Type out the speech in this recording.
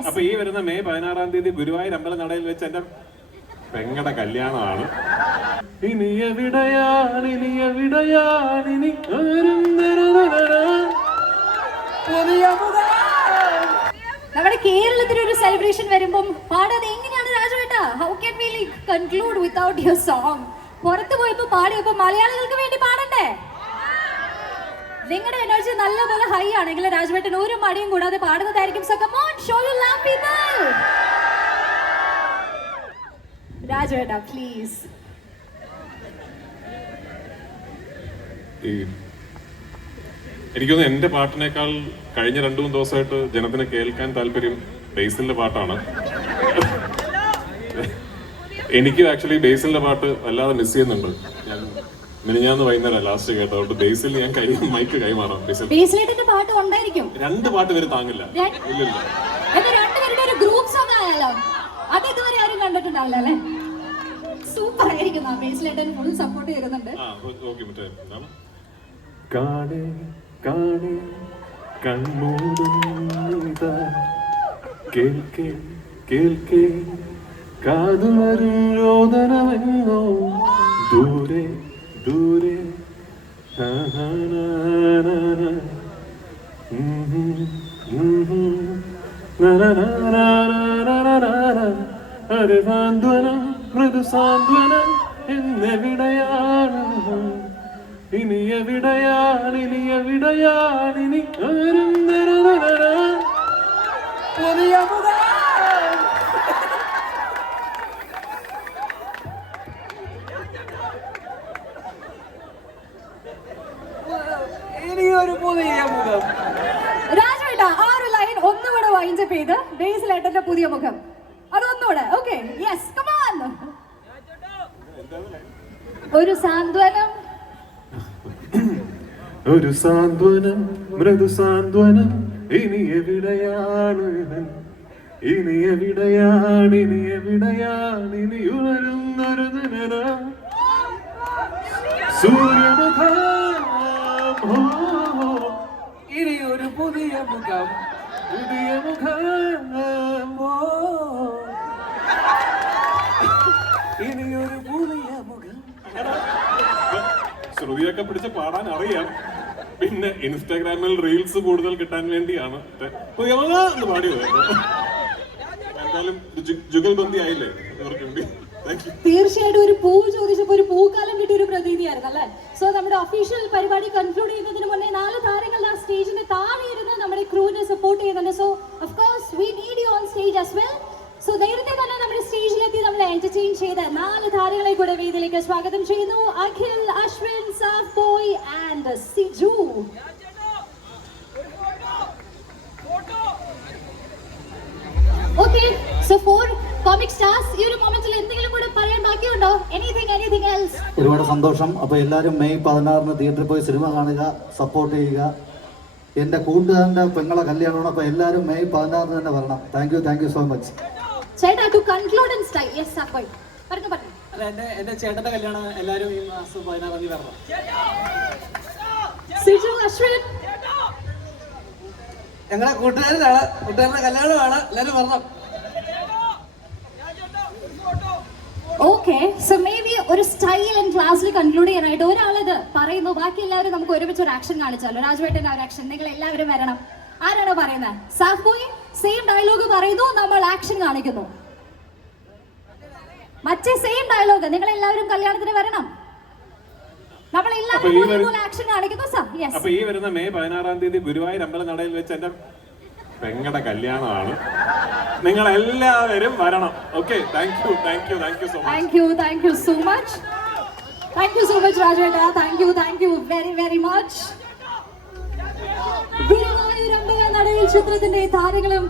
അപ്പൊ ഈ വരുന്ന മെയ് പതിനാറാം തീയതി ഗുരുവായൂർ അമ്പല നടയിൽ വെച്ച് എന്റെ പെങ്ങടെ കല്യാണമാണ്. ഇനി എവിടെയാണ് ഇനി എവിടെയാണ് ഇനി. നമ്മുടെ കേരളത്തിൽ ഒരു സെലിബ്രേഷൻ വരുമ്പം പാടാതെ എങ്ങനെയാണ് രാജുവേട്ടാ? How can we like conclude without your song പുറത്തു പോയപ്പോ പാടിയപ്പോ മലയാളികൾക്ക് വേണ്ടി പാടണ്ടേ? നിങ്ങളുടെ എനർജി നല്ലപോലെ ഹൈ ആണെങ്കിൽ രാജുവേട്ടൻ ഒരു മടിയും കൂടാതെ പാടുന്നതായിരിക്കും so come on show you love people രാജുവേട്ടാ please ഈ എനിക്കൊന്ന് എന്റെ പാട്ടിനേക്കാൾ കഴിഞ്ഞ രണ്ടു മൂന്ന് ദിവസമായിട്ട് ജനത്തിന് കേൾക്കാൻ താല്പര്യം ബേസിലിന്റെ പാട്ടാണ്. എനിക്കും ആക്ച്വലി ബേസിലിന്റെ പാട്ട് വല്ലാതെ മിസ് ചെയ്യുന്നുണ്ട്. ഞാൻ മിനിഞ്ഞാന്ന് വൈകുന്നേരം ലാസ്റ്റ് കേട്ടോ. അതുകൊണ്ട് ബേസിൽ ഞാൻ കൈ മൈക്ക് കൈമാറാം ബേസിൽ ബേസിലേട്ടിന്റെ പാട്ട് ഉണ്ടായിരിക്കും. രണ്ട് പാട്ട് വരെ താങ്ങില്ല. ഇല്ലല്ല. എന്നാ രണ്ടുപേരുടെ ഒരു ഗ്രൂപ്പ് സോങ് ആയാലോ? അത് ഇതുവരെ ആരും കണ്ടിട്ടുണ്ടാവില്ല അല്ലേ? സൂപ്പർ ആയിരിക്കും. ആ ബേസിലേട്ടൻ ഫുൾ സപ്പോർട്ട് ചെയ്യുന്നുണ്ട്. കാണേ കാണേ കൺമൂടുന്നിതാ കേൾക്കേ കേൾക്കേ കാതുവരും രോദനമെന്നോ? ദൂരെ ദൂരെ ആഹാനാനാന. മൃദുസാന്ത്വനം എന്നെവിടെയാണ് ഇനി എവിടെയാണ് ഇനി എവിടെയാണ് ഇനി ആരും തരുന്നതര. പുതിയ മുഖം. വൈൻഡപ്പ് ചെയ്ത് ബേസിലേട്ടന്റെ പുതിയ മുഖം. അതൊന്നുകൂടെ. ഓക്കെ യെസ് കമാൻ ഒരു സാന്ത്വനം. ഒരു സാന്ത്വനം മൃദു സാന്ത്വനം ഇനി എവിടെയാണ് ഇനി എവിടെയാണ് ഇനി എവിടെയാണ് ഇനി ഉണരുന്നൊരു ദിനന സൂര്യമുഖം ഇനി ഇനിയൊരു പുതിയ മുഖം. ഇനിയൊരു മുഖം ശ്രുതിയൊക്കെ പിടിച്ച് പാടാൻ അറിയാം. പിന്നെ ഇൻസ്റ്റാഗ്രാമിൽ റീൽസ് കൂടുതൽ കിട്ടാൻ വേണ്ടിയാണ്. പുതിയ എന്ന് പാടി എന്തായാലും ജുഗൽബന്ദി ആയില്ലേ? ഇവർക്ക് വേണ്ടി. തീർച്ചയായിട്ടും ഒരു പൂ ചോദിച്ചപ്പോൾ ഒരു പൂക്കാലം കിട്ടിയ ഒരു പ്രതീതിയായിരുന്നു അല്ലേ? സോ നമ്മുടെ ഒഫീഷ്യൽ പരിപാടി കൺക്ലൂഡ് ചെയ്യുന്നതിന് മുന്നേ നാല് താരങ്ങൾ ആ സ്റ്റേജിന്റെ താഴെ ഇരുന്ന് നമ്മുടെ ക്രൂവിനെ സപ്പോർട്ട് ചെയ്യുന്നുണ്ട്. So of course we need you on stage as well so നേരത്തെ തന്നെ നമ്മുടെ സ്റ്റേജിലെത്തി നമ്മളെ എന്റർടൈൻ ചെയ്ത നാല് താരങ്ങളെ കൂടെ വേദിയിലേക്ക് സ്വാഗതം ചെയ്യുന്നു. Akhil Ashwin Saaf boy and Siju. Okay so four comic stars ഈ ഒരു മൊമെന്റിൽ എന്തെങ്കിലും കൂടെ പറയാൻ ബാക്കിയുണ്ടോ? എനിത്തിങ് എനിത്തിങ് എൽസ് ഒരുപാട് സന്തോഷം. അപ്പോൾ എല്ലാവരും മെയ് പതിനാറിന് തിയേറ്ററിൽ പോയി സിനിമ കാണുക സപ്പോർട്ട് ചെയ്യുക. എന്റെ കൂട്ടുകാരന്റെ പെങ്ങളെ കല്യാണമാണ്. അപ്പോൾ എല്ലാരും മെയ് പതിനാറിന് തന്നെ വരണം. Thank you thank you so much ചേട്ടാ to conclude in style yes Saaf പറഞ്ഞു പറഞ്ഞു. അല്ല എന്റെ എന്റെ ചേട്ടന്റെ കല്യാണം എല്ലാരും ഈ മാസം പതിനാറാം തീയതി വരണം. സിജു അശ്വിൻ. ഞങ്ങളുടെ കൂട്ടുകാരനാണ് കൂട്ടുകാരുടെ കല്യാണമാണ്. എല്ലാരും വരണം. ഓക്കെ സോ മേ ബി ഒരു സ്റ്റൈൽ ആൻഡ് ക്ലാസ്സിൽ കൺക്ലൂഡ് ചെയ്യാനായിട്ട് ഒരാളിത് പറയുന്നു. ബാക്കി എല്ലാവരും നമുക്ക് ഒരുമിച്ച് ഒരു ആക്ഷൻ കാണിച്ചാലോ? രാജുവേട്ടന്റെ ഒരു ആക്ഷൻ നിങ്ങൾ എല്ലാവരും വരണം. ആരാണോ പറയുന്നത്? SAFF boy? സെയിം ഡയലോഗ് പറയുന്നു നമ്മൾ ആക്ഷൻ കാണിക്കുന്നു. മറ്റേ സെയിം ഡയലോഗ് നിങ്ങൾ എല്ലാവരും കല്യാണത്തിന് വരണം. നമ്മൾ എല്ലാവരും ആക്ഷൻ കാണിക്കുന്നു സാർ അപ്പൊ ഈ വരുന്ന മെയ് പതിനാറാം തീയതി ഗുരുവായൂർ അമ്പലം നടയിൽ വെച്ച് എന്റെ പെങ്ങടെ കല്യാണമാണ്. നിങ്ങൾ എല്ലാവരും വരണം okay thank you thank you thank you so thank you thank you so much thank you so much രാജേട്ട thank you thank you very very much ചിത്രത്തിന്റെ താരങ്ങളും